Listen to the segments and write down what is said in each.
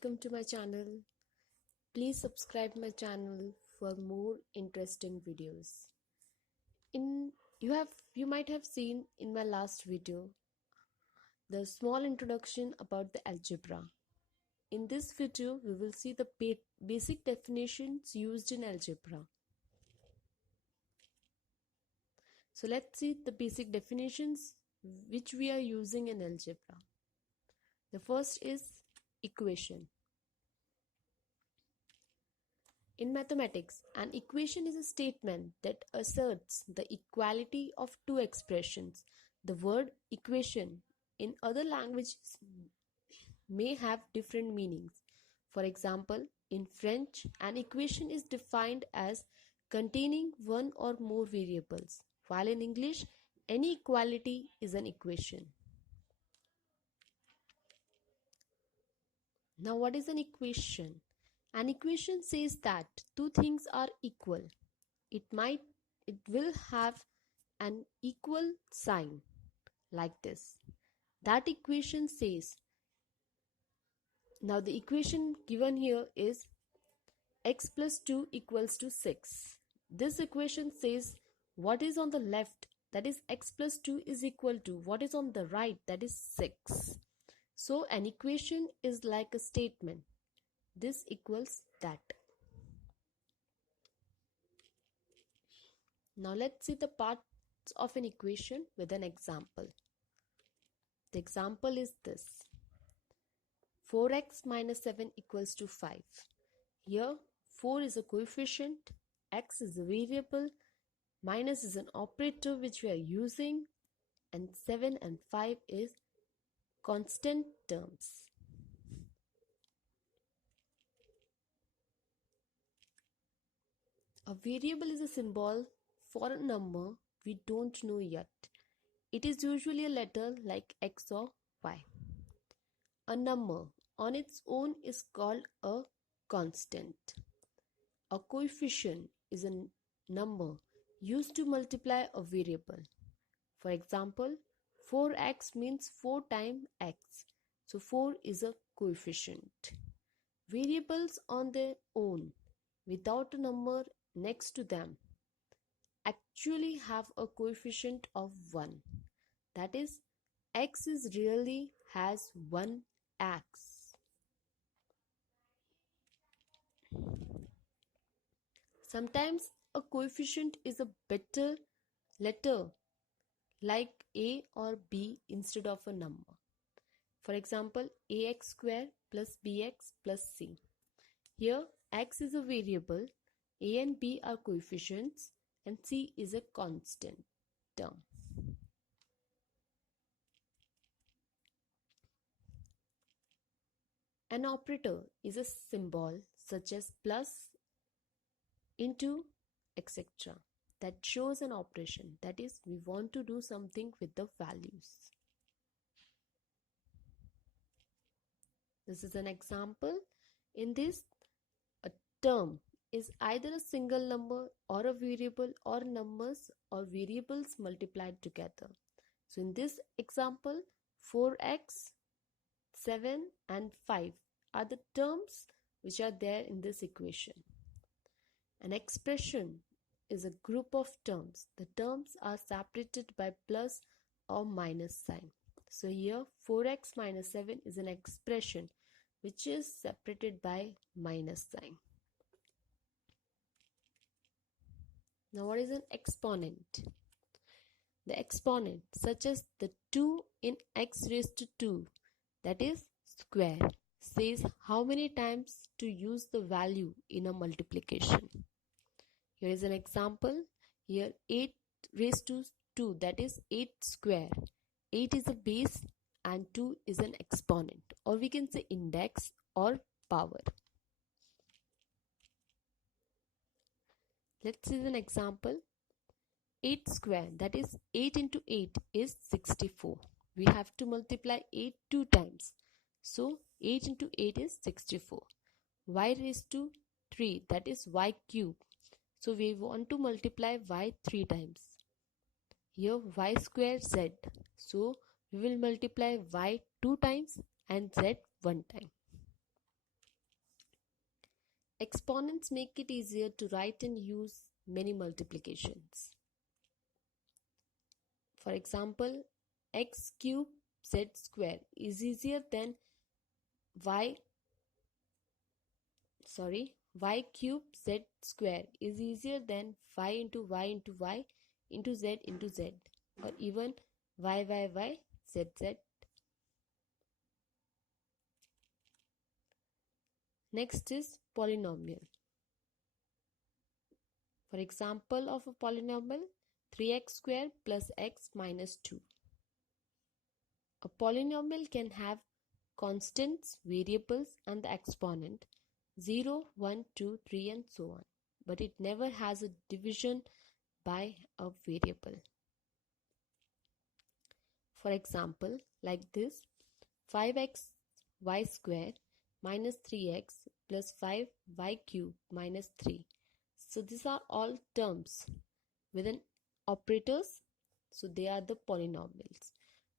welcome to my channel. Please subscribe my channel for more interesting videos. You might have seen in my last video the small introduction about the algebra. In this video we will see the basic definitions used in algebra. So let's see the basic definitions which we are using in algebra. The first is equation. In mathematics, an equation is a statement that asserts the equality of two expressions. The word equation in other languages may have different meanings. For example, in French, an equation is defined as containing one or more variables, while in English, any equality is an equation. Now, what is an equation? An equation says that two things are equal. It will have an equal sign like this. That equation says, now the equation given here is x plus 2 equals to 6. This equation says what is on the left, that is x plus 2 is equal to what is on the right, that is 6. So an equation is like a statement. This equals that. Now let's see the parts of an equation with an example. The example is this. 4x minus 7 equals to 5. Here 4 is a coefficient, x is a variable, minus is an operator which we are using, and 7 and 5 is constant terms. A variable is a symbol for a number we don't know yet. It is usually a letter like x or y. A number on its own is called a constant. A coefficient is a number used to multiply a variable. For example, 4x means 4 times x. So 4 is a coefficient. Variables on their own without a number next to them actually have a coefficient of 1. That is, x is really has 1 x. Sometimes a coefficient is a better letter like a or b instead of a number. For example, ax square plus bx plus c. Here x is a variable, a and b are coefficients, and c is a constant term. An operator is a symbol such as plus, into, etc. that shows an operation. That is, we want to do something with the values. This is an example. In this, a term is either a single number or a variable or numbers or variables multiplied together. So in this example, 4x, 7 and 5 are the terms which are there in this equation. An expression is a group of terms. The terms are separated by plus or minus sign. So here 4x minus 7 is an expression which is separated by minus sign. Now what is an exponent? The exponent, such as the 2 in x raised to 2, that is square, says how many times to use the value in a multiplication. Here is an example. Here 8 raised to 2, that is 8 square. 8 is a base and 2 is an exponent, or we can say index or power. Let's see an example. 8 square, that is 8 into 8 is 64. We have to multiply 8 2 times. So 8 into 8 is 64. Y raised to 3, that is y cube. So we want to multiply y 3 times. Here y square z. So we will multiply y 2 times and z 1 time. Exponents make it easier to write and use many multiplications. For example, x cube z square is easier than y cube z square is easier than y into y into y into z into z, or even y z z. Next is polynomial. For example of a polynomial, 3x square plus x minus 2. A polynomial can have constants, variables, and the exponent 0, 1, 2, 3, and so on, but it never has a division by a variable. For example, like this, 5x y square minus 3x plus 5y cube minus 3. So these are all terms with an operators, so they are the polynomials.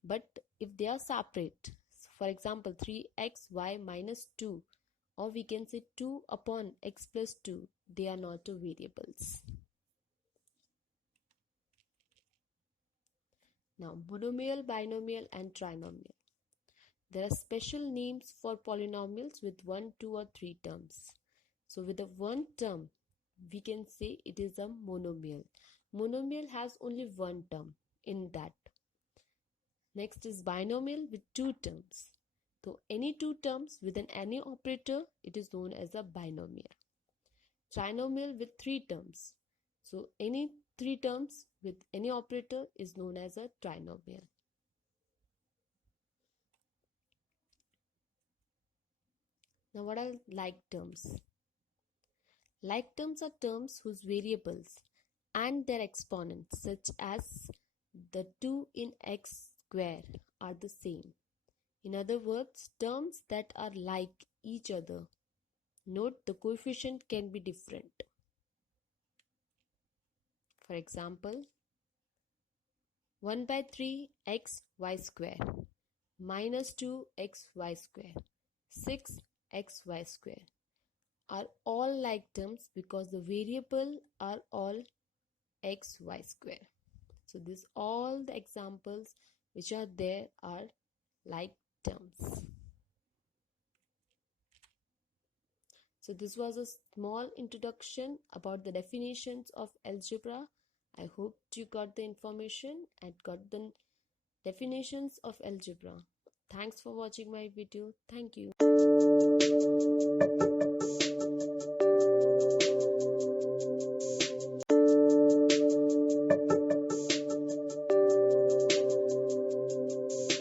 But if they are separate, for example 3xy minus 2, or we can say 2 upon x plus 2, they are not variables. Now monomial, binomial and trinomial. There are special names for polynomials with 1, 2 or 3 terms. So with a one term, we can say it is a monomial. Monomial has only one term in that. Next is binomial with 2 terms. So any 2 terms within any operator, it is known as a binomial. Trinomial with 3 terms. So any 3 terms with any operator is known as a trinomial. Now what are like terms? Like terms are terms whose variables and their exponents, such as the 2 in x square, are the same. In other words, terms that are like each other. Note the coefficient can be different. For example, 1 by 3 x y square minus 2 x y square 6 x y square are all like terms because the variable are all x y square. So these all the examples which are there are like terms. So this was a small introduction about the definitions of algebra. I hope you got the information and got the definitions of algebra. Thanks for watching my video. Thank you.